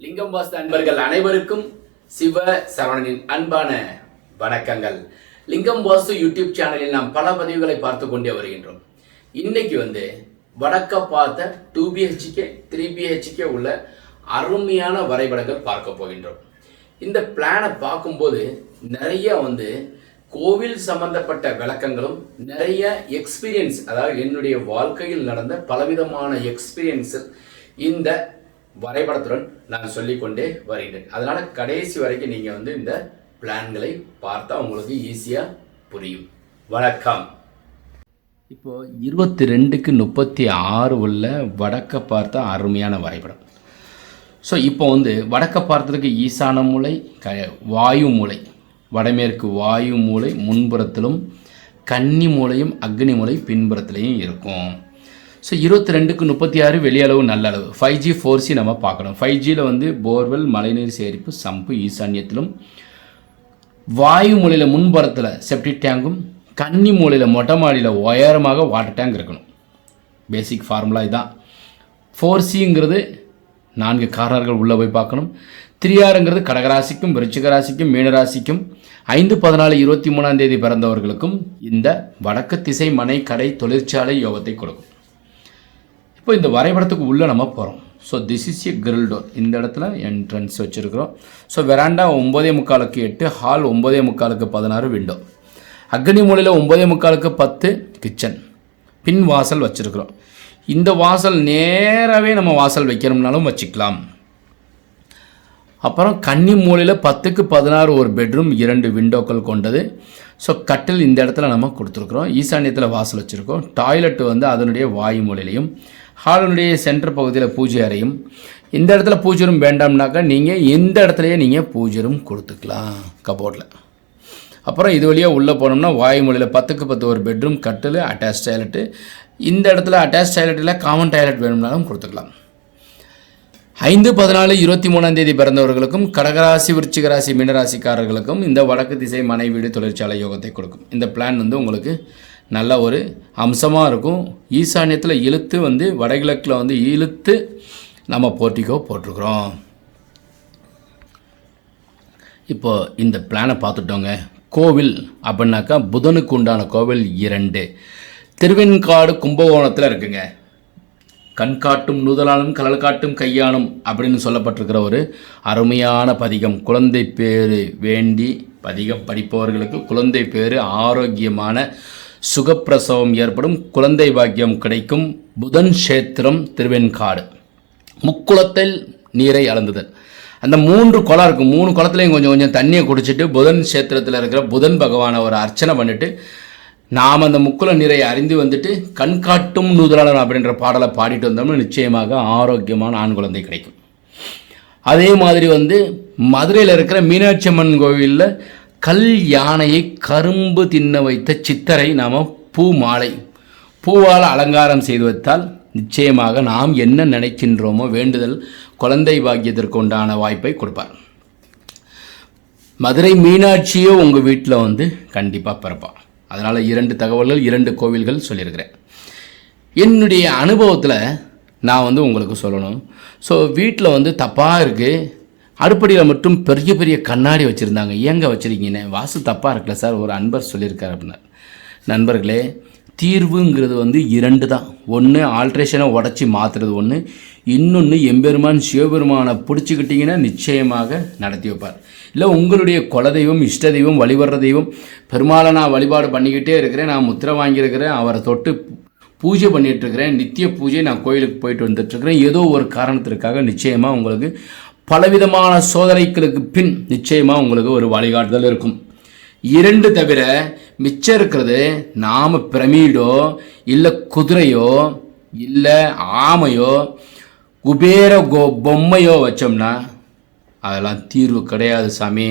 லிங்கம் வாஸ்து அன்பர்கள் அனைவருக்கும் சிவ சரவணனின் அன்பான வணக்கங்கள். லிங்கம் வாஸ்து யூடியூப் சேனலில் நாம் பல பதிவுகளை பார்த்து கொண்டே வருகின்றோம். இன்னைக்கு வடக்க பார்த்த 2BHK 3BHK உள்ள அருமையான வரைபடங்கள் பார்க்க போகின்றோம். இந்த பிளானை பார்க்கும்போது நிறைய கோவில் சம்பந்தப்பட்ட விளக்கங்களும் நிறைய எக்ஸ்பீரியன்ஸ், அதாவது என்னுடைய வாழ்க்கையில் நடந்த பலவிதமான எக்ஸ்பீரியன்ஸ் இந்த வரைபடத்துடன் நான் சொல்லிக்கொண்டே வருகிறேன். அதனால் கடைசி வரைக்கும் நீங்கள் இந்த பிளான்களை பார்த்தா உங்களுக்கு ஈஸியாக புரியும். வணக்கம். இப்போது 22க்கு 36 உள்ள வடக்க பார்த்த அருமையான வரைபடம். ஸோ இப்போ வடக்க பார்த்ததுக்கு ஈசான மூலை, வாயு மூலை, வடமேற்கு வாயு மூலை முன்புறத்திலும், கன்னி மூலையும் அக்னி மூலை பின்புறத்துலையும் இருக்கும். ஸோ 22க்கு 36 வெளியளவு நல்ல அளவு. 5G 4C நம்ம பார்க்கணும். 5Gயில் போர்வெல், மழைநீர் சேகரிப்பு, சம்பு ஈசான்யத்திலும், வாயு மூலையில் முன்புறத்தில் செப்டிக் டேங்கும், கன்னி மூலையில் மொட்டை மாடியில் உயரமாக வாட்டர் டேங்க் இருக்கணும். பேசிக் ஃபார்முலா இதுதான். 4Cங்கிறது 4 காரர்கள் உள்ளே போய் பார்க்கணும். 3Rங்கிறது கடகராசிக்கும் விருச்சிக ராசிக்கும் மீனராசிக்கும் 5/14/23 பிறந்தவர்களுக்கும் இந்த வடக்கு திசை மனை கடை தொழிற்சாலை யோகத்தை கொடுக்கும். இப்போ இந்த வரைபடத்துக்கு உள்ளே நம்ம போகிறோம். So this is a grill door. இந்த இடத்துல என்ட்ரன்ஸ் வச்சுருக்கிறோம். ஸோ வெராண்டா 9:45க்கு 8, ஹால் 9:45க்கு 16 விண்டோ, அக்னி மூலையில் 9:45க்கு 10 கிச்சன், பின் வாசல் வச்சுருக்கிறோம். இந்த வாசல் நேராகவே நம்ம வாசல் வைக்கணும்னாலும் வச்சுக்கலாம். அப்புறம் கன்னி மூலையில் 10க்கு 16 ஒரு பெட்ரூம், 2 விண்டோக்கள் கொண்டது. ஸோ கட்டில் இந்த இடத்துல நம்ம கொடுத்துருக்குறோம். ஈசான்யத்தில் வாசல் வச்சுருக்கோம். டாய்லெட்டு அதனுடைய வாயு மூலையிலையும், ஹாலுடைய சென்டர் பகுதியில் பூஜை அறையும். இந்த இடத்துல பூஜை ரூம் வேண்டாம்னாக்கா நீங்கள் இந்த இடத்துலையே நீங்கள் பூஜை ரூம் கொடுத்துக்கலாம் கபோர்டில். அப்புறம் இது வழியாக உள்ளே போனோம்னா வாயு மூலையில் 10க்கு 10 ஒரு பெட்ரூம், கட்டில், அட்டாச் டாய்லெட்டு. இந்த இடத்துல அட்டாச் டாய்லெட்டில் காமன் டாய்லெட் வேணும்னாலும் கொடுத்துக்கலாம். 5/14/23 பிறந்தவர்களுக்கும் கடகராசி விருச்சிக ராசி மீனராசிக்காரர்களுக்கும் இந்த வடக்கு திசை மனை வீடு தொழிற்சாலை யோகத்தை கொடுக்கும். இந்த பிளான் உங்களுக்கு நல்ல ஒரு அம்சமாக இருக்கும். ஈசான்யத்தில் இழுத்து வடகிழக்கில் இழுத்து நம்ம போர்ட்டிக்கோ போட்டிருக்கிறோம். இப்போ இந்த பிளானை பார்த்துட்டோங்க. கோவில் அப்படின்னாக்கா புதனுக்கு உண்டான கோவில் 2 திருவெண்காடு கும்பகோணத்தில் இருக்குங்க. கண்காட்டும் நூதலானும் கலல் காட்டும் கையானும் அப்படின்னு சொல்லப்பட்டிருக்கிற ஒரு அருமையான பதிகம். குழந்தை பேரு வேண்டி பதிகம் படிப்பவர்களுக்கு குழந்தை பேரு, ஆரோக்கியமான சுகப்பிரசவம் ஏற்படும், குழந்தை பாக்கியம் கிடைக்கும். புதன் கஷேத்திரம் திருவெண்காடு. முக்குளத்தில் நீரை அளந்துதல். அந்த 3 குளம் இருக்கும். 3 குளத்துலையும் கொஞ்சம் கொஞ்சம் தண்ணியை குடிச்சிட்டு புதன் கஷேத்திரத்தில் இருக்கிற புதன் பகவானை ஒரு அர்ச்சனை பண்ணிட்டு நாம் அந்த முக்குள நீரை அறிந்து கண்காட்டும் நூதலாளன் அப்படின்ற பாடலை பாடிட்டு வந்தோம்னா நிச்சயமாக ஆரோக்கியமான ஆண் குழந்தை கிடைக்கும். அதே மாதிரி மதுரையில் இருக்கிற மீனாட்சி அம்மன் கோவிலில் கல் யானையை கரும்பு தின்ன வைத்த சித்தரை நாம் பூவால் அலங்காரம் செய்து வைத்தால் நிச்சயமாக நாம் என்ன நினைக்கின்றோமோ வேண்டுதல் குழந்தை பாக்கியத்திற்கு உண்டான வாய்ப்பை கொடுப்பார். மதுரை மீனாட்சியோ உங்கள் வீட்டில் கண்டிப்பாக பிறப்பார். அதனால் 2 தகவல்கள், 2 கோவில்கள் சொல்லியிருக்கிறேன். என்னுடைய அனுபவத்தில் நான் உங்களுக்கு சொல்லணும். ஸோ வீட்டில் தப்பாக இருக்குது. அடுப்படியில் மட்டும் பெரிய பெரிய கண்ணாடி வச்சுருந்தாங்க. ஏங்க வச்சுருக்கீங்கன்னு. வாசு தப்பாக இருக்குல்ல சார், ஒரு அன்பர் சொல்லியிருக்கார் அப்படின்னா. நண்பர்களே, தீர்வுங்கிறது 2 தான். ஒன்று ஆல்ட்ரேஷனை உடச்சி மாற்றுறது ஒன்று, இன்னொன்று எம்பெருமான் சிவபெருமானை பிடிச்சிக்கிட்டிங்கன்னா நிச்சயமாக நடத்தி வைப்பார். இல்லை உங்களுடைய குலதெய்வம், இஷ்ட தெய்வம், வழிபடுற தெய்வம், பெருமாளை நான் வழிபாடு பண்ணிக்கிட்டே இருக்கிறேன், நான் முத்திரை வாங்கியிருக்கிறேன், அவரை தொட்டு பூஜை பண்ணிகிட்ருக்கிறேன், நித்திய பூஜை, நான் கோயிலுக்கு போயிட்டு வந்துட்டுருக்கிறேன், ஏதோ ஒரு காரணத்திற்காக நிச்சயமாக உங்களுக்கு பலவிதமான சோதனைகளுக்கு பின் நிச்சயமாக உங்களுக்கு ஒரு வழிகாட்டுதல் இருக்கும். 2 தவிர மிச்சம் இருக்கிறது நாம் பிரமிடோ இல்லை குதிரையோ இல்லை ஆமையோ குபேர பொம்மையோ வச்சோம்னா அதெல்லாம் தீர்வு கிடையாது சாமி.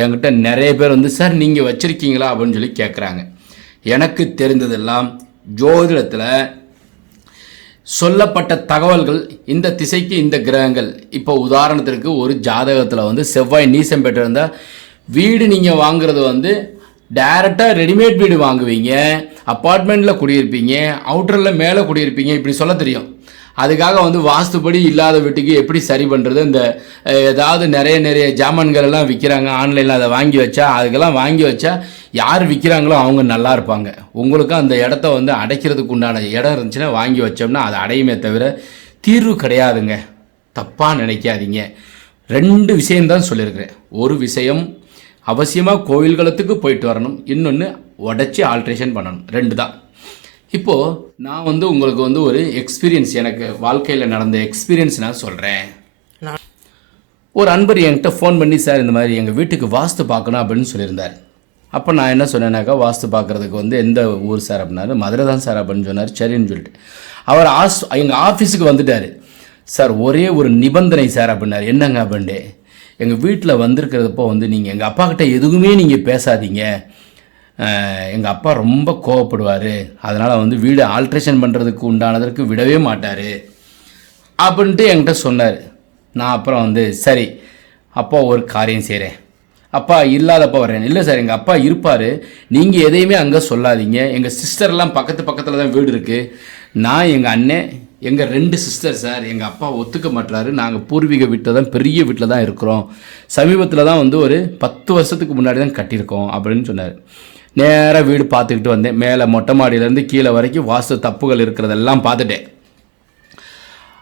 என்கிட்ட நிறைய பேர் சார் நீங்கள் வச்சுருக்கீங்களா அப்படின்னு சொல்லி கேட்குறாங்க. எனக்கு தெரிந்ததெல்லாம் ஜோதிடத்தில் சொல்லப்பட்ட தகவல்கள், இந்த திசைக்கு இந்த கிரகங்கள். இப்போ உதாரணத்திற்கு ஒரு ஜாதகத்தில் செவ்வாய் நீசம் பெற்றிருந்தால் வீடு நீங்கள் வாங்குறது டைரெக்டாக ரெடிமேட் வீடு வாங்குவீங்க, அப்பார்ட்மெண்ட்டில் குடியிருப்பீங்க, அவுட்டரில் மேலே குடியிருப்பீங்க, இப்படி சொல்ல தெரியும். அதுக்காக வந்து வாஸ்துப்படி இல்லாத வீட்டுக்கு எப்படி சரி பண்ணுறது, இந்த ஏதாவது நிறைய ஜாமான்கள் எல்லாம் விற்கிறாங்க ஆன்லைனில், அதை வாங்கி வச்சா அதுக்கெல்லாம் வாங்கி வச்சா யார் விற்கிறாங்களோ அவங்க நல்லா இருப்பாங்க. உங்களுக்கும் அந்த இடத்த வந்து அடைக்கிறதுக்கு உண்டான இடம் இருந்துச்சுன்னா வாங்கி வச்சோம்னா அது அடையுமே தவிர தீர்வு கிடையாதுங்க. தப்பாக நினைக்காதீங்க. 2 விஷயம்தான் சொல்லியிருக்கிறேன். ஒரு விஷயம் அவசியமாக கோவில்களத்துக்கு போயிட்டு வரணும், இன்னொன்று உடச்சி ஆல்ட்ரேஷன் பண்ணணும். 2 தான். இப்போது நான் வந்து உங்களுக்கு வந்து ஒரு எக்ஸ்பீரியன்ஸ், எனக்கு வாழ்க்கையில் நடந்த எக்ஸ்பீரியன்ஸ் நான் சொல்கிறேன். ஒரு அன்பர் என்கிட்ட ஃபோன் பண்ணி, சார் இந்த மாதிரி எங்கள் வீட்டுக்கு வாஸ்து பார்க்கணும் அப்படின்னு சொல்லியிருந்தார். அப்போ நான் என்ன சொன்னேன்னாக்கா, வாஸ்து பார்க்குறதுக்கு வந்து எந்த ஊர் சார் அப்படின்னாரு. மதுரை தான் சார் அப்படின்னு சொன்னார். சரின்னு சொல்லிட்டு அவர் எங்கள் ஆஃபீஸுக்கு வந்துட்டார். சார் ஒரே ஒரு நிபந்தனை சார் அப்படின்னாரு. என்னங்க அப்படின்ட்டு, எங்கள் வீட்டில் வந்திருக்கிறப்போ வந்து நீங்கள் எங்கள் அப்பா கிட்ட எதுவுமே நீங்கள் பேசாதீங்க, எங்கள் அப்பா ரொம்ப கோவப்படுவார், அதனால் வந்து வீடு ஆல்ட்ரேஷன் பண்ணுறதுக்கு உண்டானதற்கு விடவே மாட்டார் அப்படின்ட்டு என்கிட்ட சொன்னார். நான் அப்புறம் வந்து சரி அப்பா ஒரு காரியம் செய்கிறேன், அப்பா இல்லாதப்போ வரேன். இல்லை சார் எங்கள் அப்பா இருப்பார், நீங்கள் எதையுமே அங்கே சொல்லாதீங்க, எங்கள் சிஸ்டர்லாம் பக்கத்தில் தான் வீடு இருக்குது, நான் எங்கள் அண்ணன் எங்கள் 2 சிஸ்டர் சார், எங்கள் அப்பா ஒத்துக்க மாட்டாரு, நாங்கள் பூர்வீக வீட்டில் தான் பெரிய வீட்டில் தான் இருக்கிறோம், சமீபத்தில் தான் வந்து ஒரு 10 வருஷத்துக்கு முன்னாடி தான் கட்டியிருக்கோம் அப்படின்னு சொன்னார். நேராக வீடு பார்த்துக்கிட்டு வந்தேன். மேலே மொட்டை மாடியிலேருந்து கீழே வரைக்கும் வாஸ்து தப்புகள் இருக்கிறதெல்லாம் பார்த்துட்டேன்.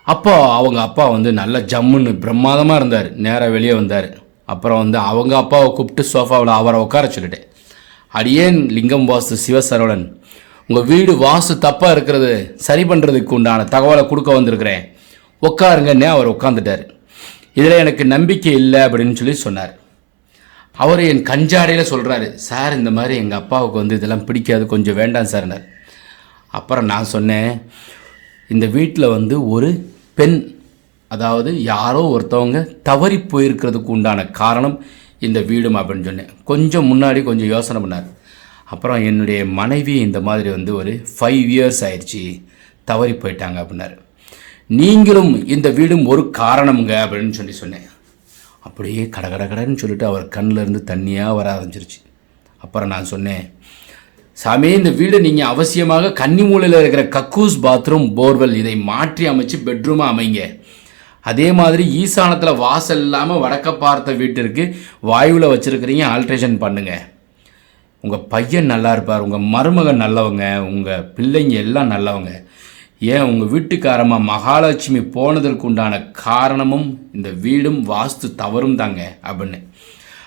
அப்போ அவங்க அப்பா வந்து நல்ல ஜம்முன்னு பிரமாதமாக இருந்தார். நேராக வெளியே வந்தார். அப்புறம் வந்து அவங்க அப்பாவை கூப்பிட்டு சோஃபாவில் அவரை உட்கார சொல்லிட்டேன். அடியேன் லிங்கம் வாஸ்து சிவசரவணன், உங்கள் வீடு வாஸ்து தப்பாக இருக்கிறது சரி பண்ணுறதுக்கு உண்டான தகவலை கொடுக்க வந்திருக்கிறேன், உட்காருங்கன்னே அவர் உட்காந்துட்டார். இதில் எனக்கு நம்பிக்கை இல்லை அப்படின்னு சொல்லி சொன்னார். அவர் என் கஞ்சாடையில் சொல்கிறாரு, சார் இந்த மாதிரி எங்கள் அப்பாவுக்கு வந்து இதெல்லாம் பிடிக்காது, கொஞ்சம் வேண்டாம் சார்னார். அப்புறம் நான் சொன்னேன், இந்த வீட்டில் வந்து ஒரு பெண், அதாவது யாரோ ஒருத்தவங்க தவறி போயிருக்கிறதுக்கு உண்டான காரணம் இந்த வீடும் அப்படின்னு சொன்னேன். கொஞ்சம் முன்னாடி கொஞ்சம் யோசனை பண்ணார். அப்புறம் என்னுடைய மனைவி இந்த மாதிரி வந்து ஒரு 5 இயர்ஸ் ஆயிடுச்சு தவறி போயிட்டாங்க அப்படின்னாரு. நீங்களும் இந்த வீடும் ஒரு காரணமுங்க அப்படின்னு சொன்னேன். அப்படியே கடன்னு சொல்லிட்டு அவர் கண்ணிலேருந்து தண்ணியாக வர ஆரம்பிச்சிருச்சு. அப்புறம் நான் சொன்னேன், சாமி இந்த வீடு நீங்கள் அவசியமாக கன்னிமூலையில் இருக்கிற கக்கூஸ் பாத்ரூம் போர்வெல் இதை மாற்றி அமைச்சு பெட்ரூமாக அமைங்க, அதே மாதிரி ஈசானத்தில் வாசல் இல்லாமல் வடக்க பார்த்த வீட்டிற்கு வாயுவில் வச்சுருக்கிறீங்க, ஆல்ட்ரேஷன் பண்ணுங்கள், உங்கள் பையன் நல்லா இருப்பார், உங்கள் மருமகன் நல்லவங்க, உங்கள் பிள்ளைங்க எல்லாம் நல்லவங்க, ஏன் உங்கள் வீட்டுக்காரமாக மகாலட்சுமி போனதற்கு உண்டான காரணமும் இந்த வீடும் வாஸ்து தவறும் தாங்க அப்படின்னு.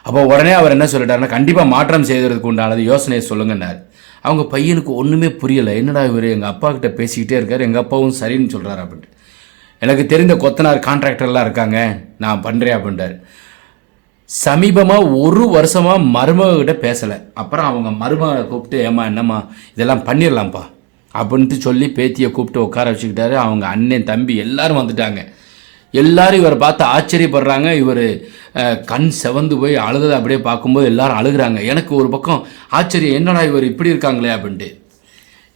அப்போ உடனே அவர் என்ன சொல்லிட்டாருன்னா, கண்டிப்பாக மாற்றம் செய்வதற்கு உண்டானது யோசனையை சொல்லுங்கன்னார். அவங்க பையனுக்கு ஒன்றுமே புரியலை. என்னடா இவர் எங்கள் அப்பா கிட்ட பேசிக்கிட்டே இருக்கார், எங்கள் அப்பாவும் சரின்னு சொல்கிறார் அப்படின்ட்டு. எனக்கு தெரிந்த கொத்தனார் கான்ட்ராக்டர்லாம் இருக்காங்க, நான் பண்ணுறேன் அப்படின்ட்டார். சமீபமாக 1 வருஷமாக மருமகிட்ட பேசலை. அப்புறம் அவங்க மருமகளை கூப்பிட்டு, ஏம்மா என்னம்மா இதெல்லாம் பண்ணிடலாம்ப்பா அப்படின்ட்டு சொல்லி பேத்தியை கூப்பிட்டு உட்கார வச்சுக்கிட்டாரு. அவங்க அண்ணன் தம்பி எல்லாரும் வந்துட்டாங்க. எல்லாரும் இவரை பார்த்து ஆச்சரியப்படுறாங்க. இவர் கண் செவந்து போய் அழுததை அப்படியே பார்க்கும்போது எல்லாரும் அழுகிறாங்க. எனக்கு ஒரு பக்கம் ஆச்சரியம், என்னடா இவர் இப்படி இருக்காங்களே அப்படின்ட்டு.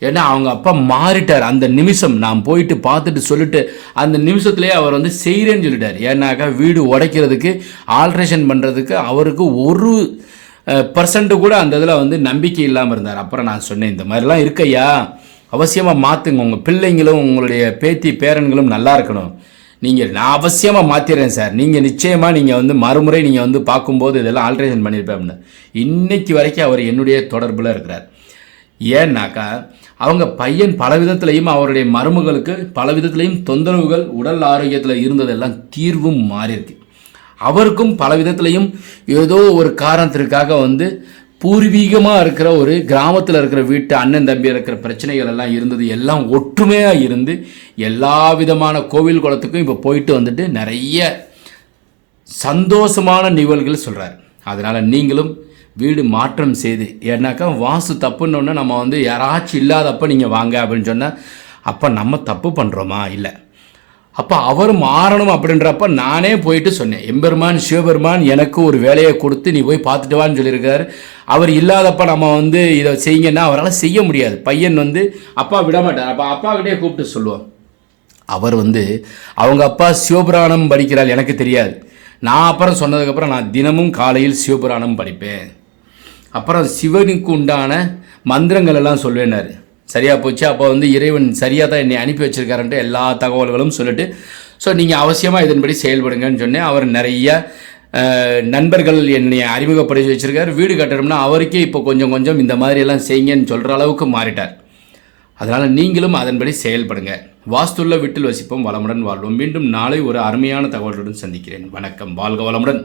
ஏன்னா அவங்க அப்பா மாறிட்டார். அந்த நிமிஷம் நான் போயிட்டு பார்த்துட்டு சொல்லிட்டு அந்த நிமிஷத்துலேயே அவர் வந்து செய்கிறேன்னு சொல்லிட்டார். ஏன்னாக்கா வீடு உடைக்கிறதுக்கு ஆல்ட்ரேஷன் பண்ணுறதுக்கு அவருக்கு 1% கூட அந்த இதில் வந்து நம்பிக்கை இல்லாமல் இருந்தார். அப்புறம் நான் சொன்னேன், இந்த மாதிரிலாம் இருக்கையா, அவசியமாக மாற்றுங்க, உங்கள் பிள்ளைங்களும் உங்களுடைய பேத்தி பேரன்களும் நல்லா இருக்கணும், நான் அவசியமாக மாற்றிடுறேன் சார், நீங்கள் நிச்சயமாக நீங்கள் வந்து மறுமுறை நீங்கள் வந்து பார்க்கும்போது இதெல்லாம் ஆல்ட்ரேஷன் பண்ணியிருப்பேன் அப்படின்னு. இன்னைக்கு வரைக்கும் அவர் என்னுடைய தொடர்பில் இருக்கிறார். ஏன்னாக்கா அவங்க பையன் பல விதத்துலையும் அவருடைய மருமகளுக்கு பல விதத்துலையும் தொந்தரவுகள் உடல் ஆரோக்கியத்தில் இருந்ததெல்லாம் தீர்வும் மாறியிருக்கு. அவருக்கும் பல விதத்துலையும் ஏதோ ஒரு காரணத்திற்காக வந்து பூர்வீகமாக இருக்கிற ஒரு கிராமத்தில் இருக்கிற வீட்டு அண்ணன் தம்பி இருக்கிற பிரச்சனைகள் எல்லாம் இருந்தது, எல்லாம் ஒற்றுமையாக இருந்து எல்லா விதமான கோவில் குளத்துக்கும் இப்போ போயிட்டு வந்துட்டு நிறைய சந்தோஷமான நிகழ்வுகள் சொல்கிறார். அதனால் நீங்களும் வீடு மாற்றம் செய்து, ஏன்னாக்கா வாஸ்து தப்புன்னொன்னே நம்ம வந்து யாராச்சும் இல்லாதப்போ நீங்கள் வாங்க அப்படின்னு சொன்னால் அப்போ நம்ம தப்பு பண்ணுறோமா? இல்லை. அப்போ அவர் மாறணும் அப்படின்றப்ப நானே போயிட்டு சொன்னேன், எம்பெருமான் சிவபெருமான் எனக்கு ஒரு வேலையை கொடுத்து நீ போய் பார்த்துட்டு வான்னு சொல்லியிருக்காரு. அவர் இல்லாதப்ப நம்ம வந்து இதை செய்யுங்கன்னா அவரால் செய்ய முடியாது. பையன் வந்து அப்பா விட மாட்டார். அப்போ அப்பாக்கிட்டே கூப்பிட்டு சொல்லுவோம். அவர் வந்து அவங்க அப்பா சிவபுராணம் படிக்கிறார், எனக்கு தெரியாது. நான் அப்புறம் சொன்னதுக்கப்புறம் நான் தினமும் காலையில் சிவபுராணம் படிப்பேன், அப்புறம் சிவனுக்கு உண்டான மந்திரங்கள் எல்லாம் சொல்வேனார். சரியாக போச்சு. அப்போ வந்து இறைவன் சரியாக தான் என்னை அனுப்பி வச்சிருக்காருன்ட்டு எல்லா தகவல்களும் சொல்லிட்டு ஸோ நீங்கள் அவசியமாக இதன்படி செயல்படுங்கன்னு சொன்னேன். அவர் நிறைய நண்பர்கள் என்னை அறிமுகப்படுத்தி வச்சுருக்காரு. வீடு கட்டணும்னா அவருக்கே இப்போ கொஞ்சம் கொஞ்சம் இந்த மாதிரியெல்லாம் செய்யுங்கன்னு சொல்கிற அளவுக்கு மாறிட்டார். அதனால் நீங்களும் அதன்படி செயல்படுங்க. வாஸ்துள்ள வீட்டில் வசிப்போம், வளமுடன் வாழ்வோம். மீண்டும் நாளை ஒரு அருமையான தகவலுடன் சந்திக்கிறேன். வணக்கம், வாழ்க வளமுடன்.